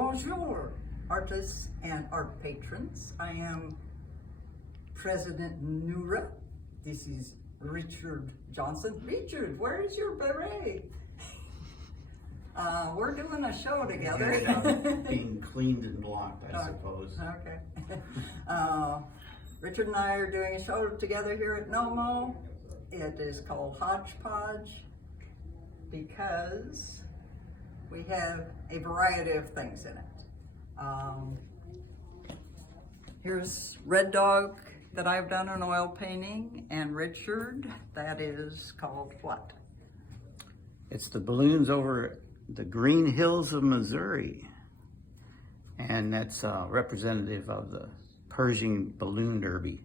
Bonjour, artists and art patrons. I am President Nora. This is Richard Johnson. Richard, where is your beret? We're doing a show together. Being cleaned and blocked, I suppose. Okay. Richard and I are doing a show together here at NOMO. It is called Hodgepodge because we have a variety of things in it. Here's Red Dog that I've done an oil painting, and Richard, that is called what? It's the balloons over the green hills of Missouri. And that's representative of the Pershing Balloon Derby.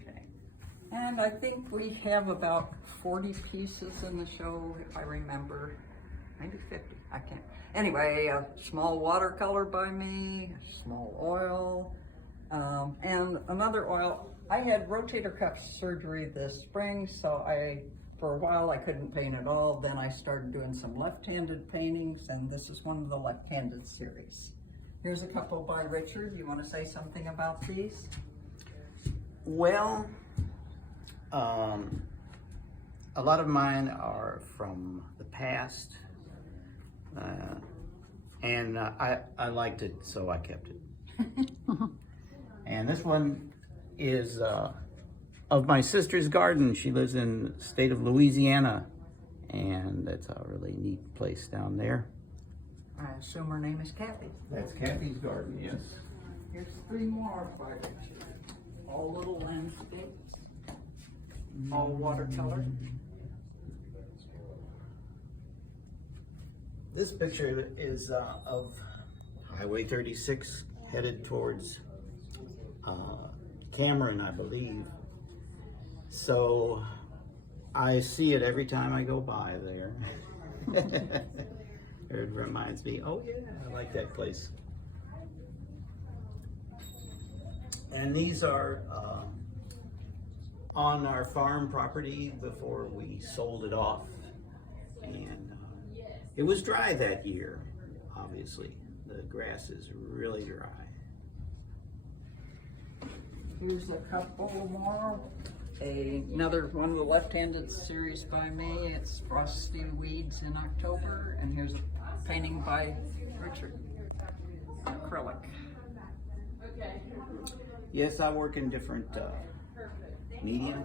Okay. And I think we have about 40 pieces in the show, if I remember. Maybe 50, I can't. Anyway, a small watercolor by me, small oil, and another oil. I had rotator cuff surgery this spring, so for a while I couldn't paint at all. Then I started doing some left-handed paintings, and this is one of the left-handed series. Here's a couple by Richard. You want to say something about these? Well, a lot of mine are from the past, and I liked it, so I kept it. And this one is of my sister's garden. She lives in the state of Louisiana, and that's a really neat place down there. I assume her name is Kathy. That's Kathy's garden, yes. Here's 3 more by Richard. All little landscapes, all watercolor. This picture is of Highway 36 headed towards Cameron, I believe. So I see it every time I go by there. It reminds me, oh yeah, I like that place. And these are on our farm property before we sold it off. And it was dry that year, obviously. The grass is really dry. Here's a couple more. Another one of the left-handed series by me. It's Frosty Weeds in October. And here's a painting by Richard. Acrylic. Yes, I work in different media.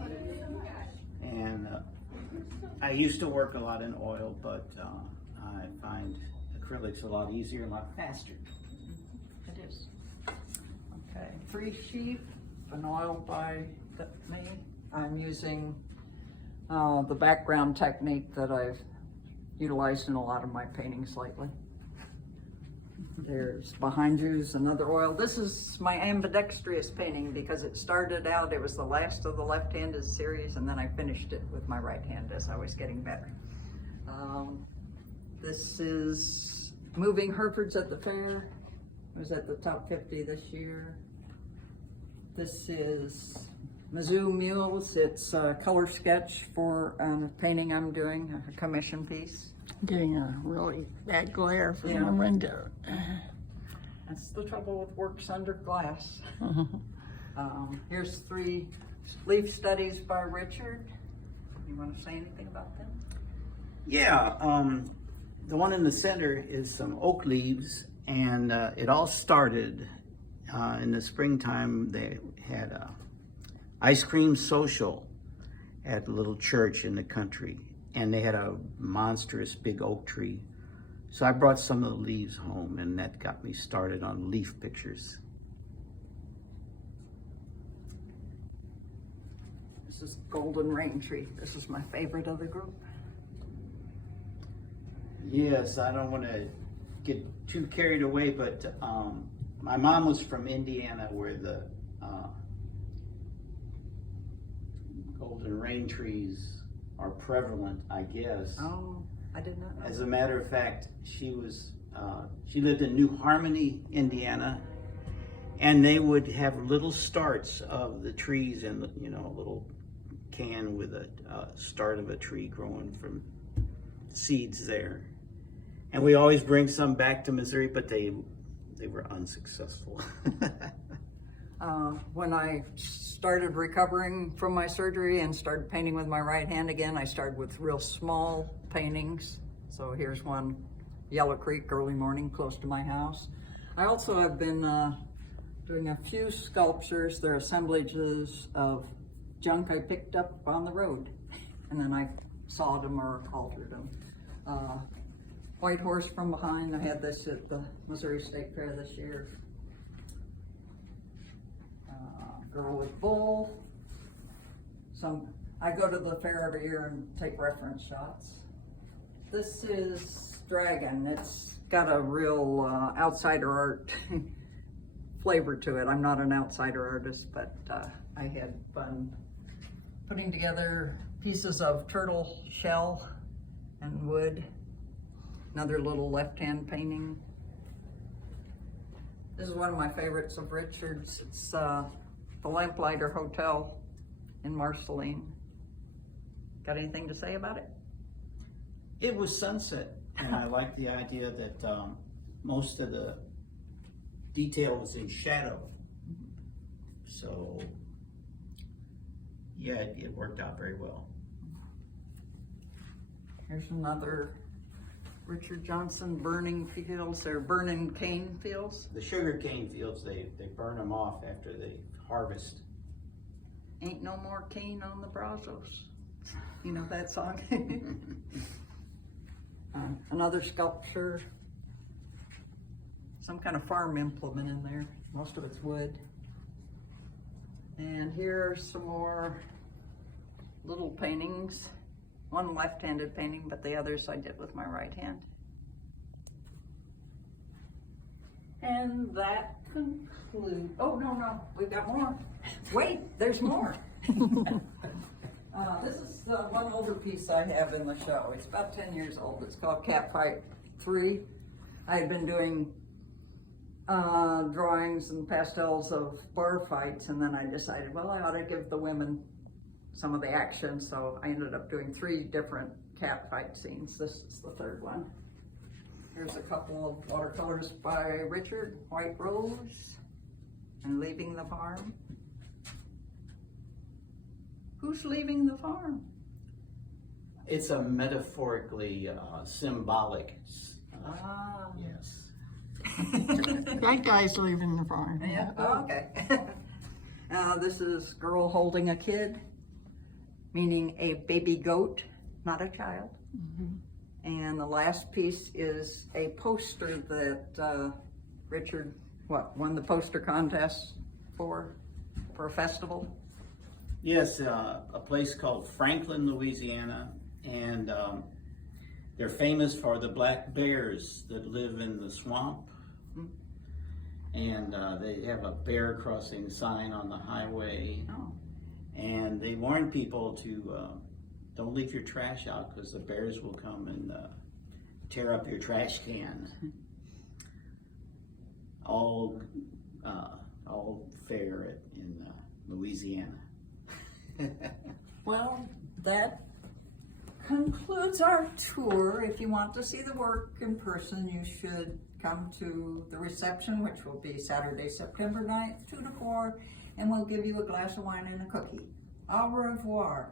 And I used to work a lot in oil, but I find acrylics a lot easier, a lot faster. It is. Okay, 3 sheep, an oil by me. I'm using the background technique that I've utilized in a lot of my paintings lately. There's behind you is another oil. This is my ambidextrous painting because it started out, it was the last of the left-handed series, and then I finished it with my right hand as I was getting better. This is Moving Herefords at the Fair. I was at the top 50 this year. This is Mizzou Mules. It's a color sketch for a painting I'm doing, a commission piece. Getting a really bad glare from the window. That's the trouble with works under glass. Here's 3 leaf studies by Richard. You want to say anything about them? Yeah, the one in the center is some oak leaves, and it all started in the springtime. They had a ice cream social at a little church in the country, and they had a monstrous big oak tree. So I brought some of the leaves home, and that got me started on leaf pictures. This is Golden Rain Tree. This is my favorite of the group. Yes, I don't want to get too carried away, but my mom was from Indiana, where the golden rain trees are prevalent, I guess. Oh, I did not know. As a matter of fact, she lived in New Harmony, Indiana, and they would have little starts of the trees in, a little can with a start of a tree growing from seeds there. And we always bring some back to Missouri, but they were unsuccessful. When I started recovering from my surgery and started painting with my right hand again, I started with real small paintings. So here's one, Yellow Creek, early morning, close to my house. I also have been doing a few sculptures. They're assemblages of junk I picked up on the road, and then I sawed them or altered them. White horse from behind, I had this at the Missouri State Fair this year. Girl with bull. I go to the fair every year and take reference shots. This is Dragon. It's got a real outsider art flavor to it. I'm not an outsider artist, but I had fun putting together pieces of turtle shell and wood. Another little left-hand painting. This is one of my favorites of Richard's. It's the Lamplighter Hotel in Marceline. Got anything to say about it? It was sunset, and I like the idea that most of the detail was in shadow. So, yeah, it worked out very well. Here's another Richard Johnson burning fields, or burning cane fields. The sugar cane fields, they burn them off after they harvest. Ain't no more cane on the Brazos. You know that song? Another sculpture. Some kind of farm implement in there. Most of it's wood. And here's some more little paintings. One left-handed painting, but the others I did with my right hand. And that concludes, oh, no, we've got more. Wait, there's more. This is the one older piece I have in the show. It's about 10 years old. It's called Catfight 3. I had been doing drawings and pastels of bar fights, and then I decided, well, I ought to give the women some of the action, so I ended up doing 3 different cat fight scenes. This is the third one. Here's a couple of watercolors by Richard, White Rose, and Leaving the Farm. Who's leaving the farm? It's a metaphorically symbolic. Yes. That guy's leaving the farm. Yeah. Oh, okay. This is girl holding a kid, meaning a baby goat, not a child. Mm-hmm. And the last piece is a poster that Richard, won the poster contest for a festival? Yes, a place called Franklin, Louisiana, and they're famous for the black bears that live in the swamp. And they have a bear crossing sign on the highway. Oh. And they warn people to don't leave your trash out because the bears will come and tear up your trash can. All fair in Louisiana. Well, that concludes our tour. If you want to see the work in person, you should come to the reception, which will be Saturday, September 9th, 2 to 4, and we'll give you a glass of wine and a cookie. Au revoir.